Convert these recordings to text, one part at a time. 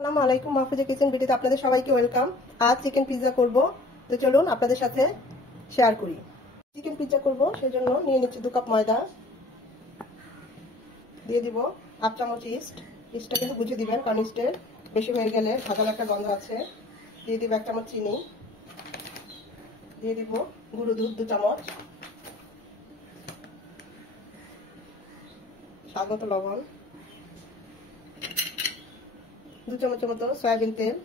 আসসালামু আলাইকুম, মাহফুজা কিচেন ভিডিওতে আপনাদের সবাইকে ওয়েলকাম। আজ চিকেন পিৎজা করব, তো চলুন আপনাদের সাথে শেয়ার করি। চিকেন পিৎজা করব সেজন্য নিয়ে নিচ্ছি 2 কাপ ময়দা, দিয়ে দিব 1 চামচ ইস্ট। ইস্টটা কিন্তু বুঝে দিবেন, কারণ ইস্টের বেশি হয়ে গেলে ভাজার একটা গন্ধ আছে। দিয়ে দিব 1 চামচ চিনি, দিয়ে দিব গুঁড়ো দুধ 2 চামচ, স্বাদ মতো লবণ, 2 চামচের মতো সয়াবিন তেল।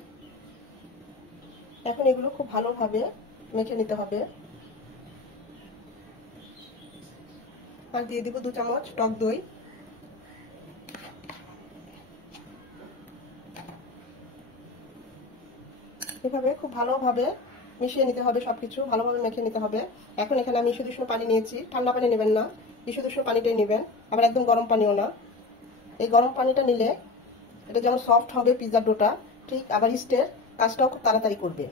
এখন এগুলো খুব ভালোভাবে মেখে নিতে হবে। আর দিয়ে দিব 2 চামচ টক দই। এভাবে খুব ভালোভাবে মিশিয়ে নিতে হবে, সবকিছু ভালোভাবে মেখে নিতে হবে। এখন এখানে আমি ইস্যু উষ্ণ পানি নিয়েছি। ঠান্ডা পানি নেবেন না, ইস্যু উষ্ণ পানিটাই নেবেন, আবার একদম গরম পানিও না। এই গরম পানিটা নিলে এটা যেমন সফট হবে পিৎজার ডোটা, ঠিক আবার ইস্টের কাজটাও খুব তাড়াতাড়ি করবে।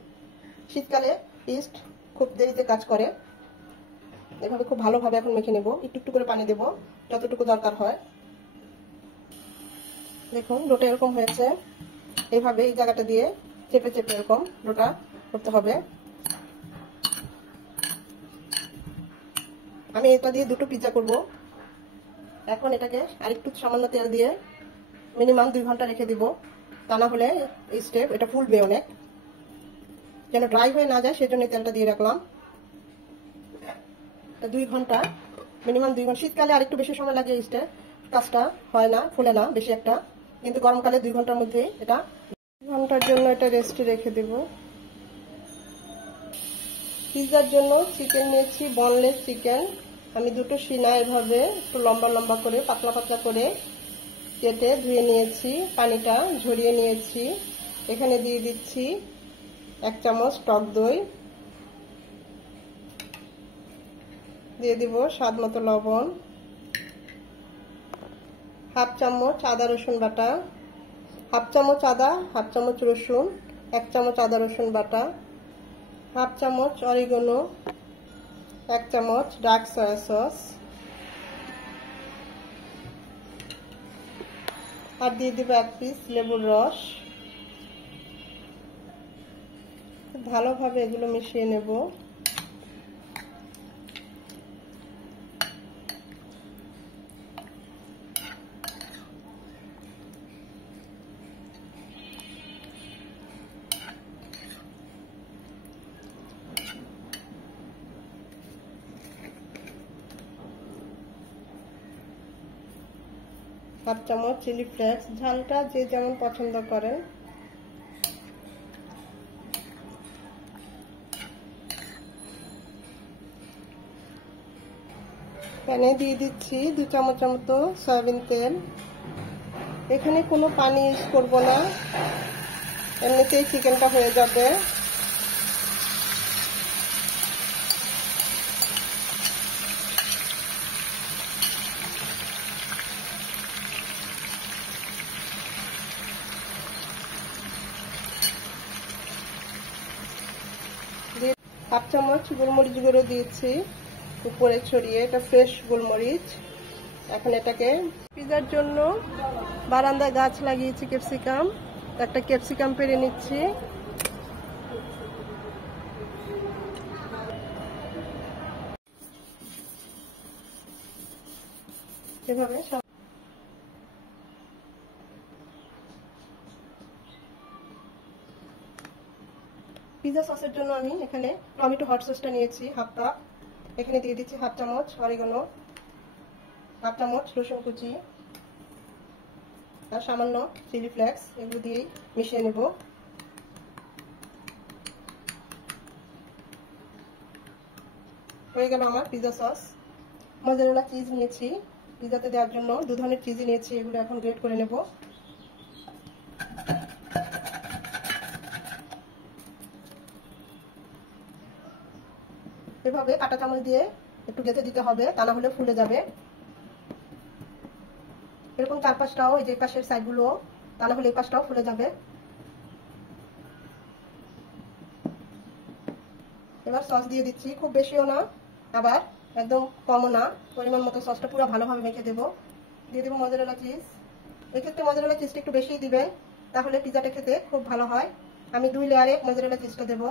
শীতকালে ইস্ট খুব দেরিতে কাজ করে। এভাবে খুব ভালোভাবে এখন মেখে নেব। একটু একটু করে পানি দেব, যতটুকু দরকার হয়। দেখুন ডোটা এরকম হয়েছে। এইভাবে এই জায়গাটা দিয়ে চেপে চেপে এরকম ডোটা করতে হবে। আমি এটা দিয়ে 2টো পিৎজা করব। এখন এটাকে আরেকটু সামান্য তেল দিয়ে মিনিমাম 2 ঘন্টা রেখে দিব, তা না হলে এই স্টেপ এটা ফুলবে অনেক, যেন ড্রাই হয়ে না যায় সেজন্য তেলটা দিয়ে রাখলাম। 2 ঘন্টা, মিনিমাম 2 ঘন্টা। শীতকালে আরেকটু বেশি সময় লাগে, এই স্টেপ কাজটা হয় না, ফুলে না বেশি একটা, কিন্তু গরমকালে 2 ঘন্টার মধ্যে এটা 2 ঘন্টার জন্য এটা রেস্টে রেখে দেব। পিৎজার জন্য চিকেন নিয়েছি, বনলেস চিকেন। আমি 2টো সিনা এভাবে একটু লম্বা লম্বা করে পাতলা পাতলা করে কেটে ধুয়ে নিয়েছি, পানিটা ঝরিয়ে নিয়েছি। এখানে দিয়ে দিচ্ছি 1 চামচ টক দই, দিয়ে দিব স্বাদ মতো লবণ, 1/2 চামচ আদা রসুন বাটা, 1/2 চামচ আদা, 1/2 চামচ রসুন, 1 চামচ আদা রসুন বাটা, 1/2 চামচ অরিগানো, 1 চামচ ডার্ক সয়া সস, আর দিয়ে দিব 1 পিস লেবুর রস। ভালোভাবে এগুলো মিশিয়ে নেব। হাফ চামচ চিলি ফ্লেক্স, ঝালটা যে যেমন পছন্দ করেন। প্যানে দিয়ে দিচ্ছি 2 চামচের মতো সয়াবিন তেল। এখানে কোনো পানি ইউজ করব না, এমনিতেই চিকেনটা হয়ে যাবে। হাফ চামচ গোলমরিচ গুঁড়ো দিয়েছি উপরে ছড়িয়ে, এটা ফ্রেশ গোলমরিচ। এখন এটাকে পিৎজার জন্য বারান্দায় গাছ লাগিয়েছি ক্যাপসিকাম, একটা ক্যাপসিকাম পেরে নিচ্ছি। এভাবে পিৎজা সসের জন্য আমি এখানে টমেটো হট সসটা নিয়েছি 1/2 কাপ। এখানে দিয়ে দিচ্ছি 1/2 চামচ অরিগানো, 1/2 চামচ রসুন কুচি, আর সামান্য চিলি ফ্লেক্স। এগুলো দিয়েই মিশিয়ে নেব। হয়ে গেল আমার পিৎজা সস। মজারেলা চিজ নিয়েছি পিৎজাতে দেওয়ার জন্য, 2 ধরনের চিজ নিয়েছি, এগুলো এখন গ্রেট করে নেব। এভাবে কাঁটা চামচ দিয়ে একটু গেঁথে দিতে হবে, তা না হলে ফুলে যাবে। এরকম 4-5টাও, এই যে পাশের সাইডগুলো, তা না হলে এই পাশটাও ফুলে যাবে। এবার সস দিয়ে দিচ্ছি, খুব বেশিও না আবার একদম কমও না, পরিমাণ মতো সসটা পুরো ভালোভাবে মেখে দেবো। দিয়ে দেবো মজারেলা চিজ। এক্ষেত্রে মজারেলা চিজটা একটু বেশিই দিবেন, তাহলে পিজাটা খেতে খুব ভালো হয়। আমি 2 লেয়ারে মোজারেলা চিজটা দেব।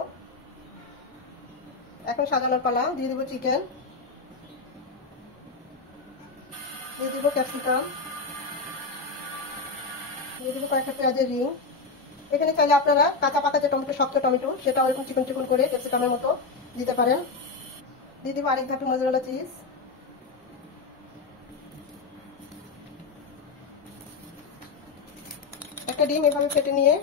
এখন সাজানোর পালা। দিয়ে দেবো চিকেন, দিয়ে দেবো ক্যাপসিকাম, দিয়ে দেবো কয়েকটা পেঁয়াজের রিং। এখানে চাইলে আপনারা কাঁচা পাকা যে টমেটো, শক্ত টমেটো, সেটা ওরকম চিকন চিকন করে ক্যাপসিকামের মতো দিতে পারেন। দিয়ে দেবো আরেক ধাপে মোজারেলা চিজ। একটা ডিম এভাবে ফেটে নিয়ে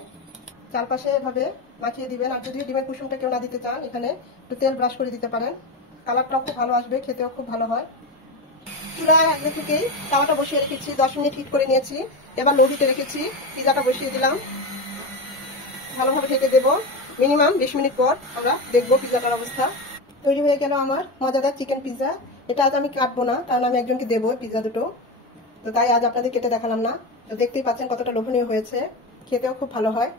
চারপাশে এভাবে মাখিয়ে দিবেন। আর যদি ডিমের কুসুমটা কেউ না দিতে চান, এখানে একটু তেল ব্রাশ করে দিতে পারেন। কালারটাও খুব ভালো আসবে, খেতেও খুব ভালো হয়। চুলায় আগে থেকেই তাওয়াটা বসিয়ে রেখেছি, 10 মিনিট হিট করে নিয়েছি। এবার লো হিটে রেখেছি, পিজাটা বসিয়ে দিলাম। ভালোভাবে ঢেকে দেবো। মিনিমাম 20 মিনিট পর আমরা দেখবো পিজাটার অবস্থা। তৈরি হয়ে গেল আমার মজাদার চিকেন পিজা। এটা আজ আমি কাটবো না, কারণ আমি একজনকে দেবো পিজা দুটো, তো তাই আজ আপনাদের কেটে দেখালাম না। তো দেখতেই পাচ্ছেন কতটা লোভনীয় হয়েছে, খেতেও খুব ভালো হয়।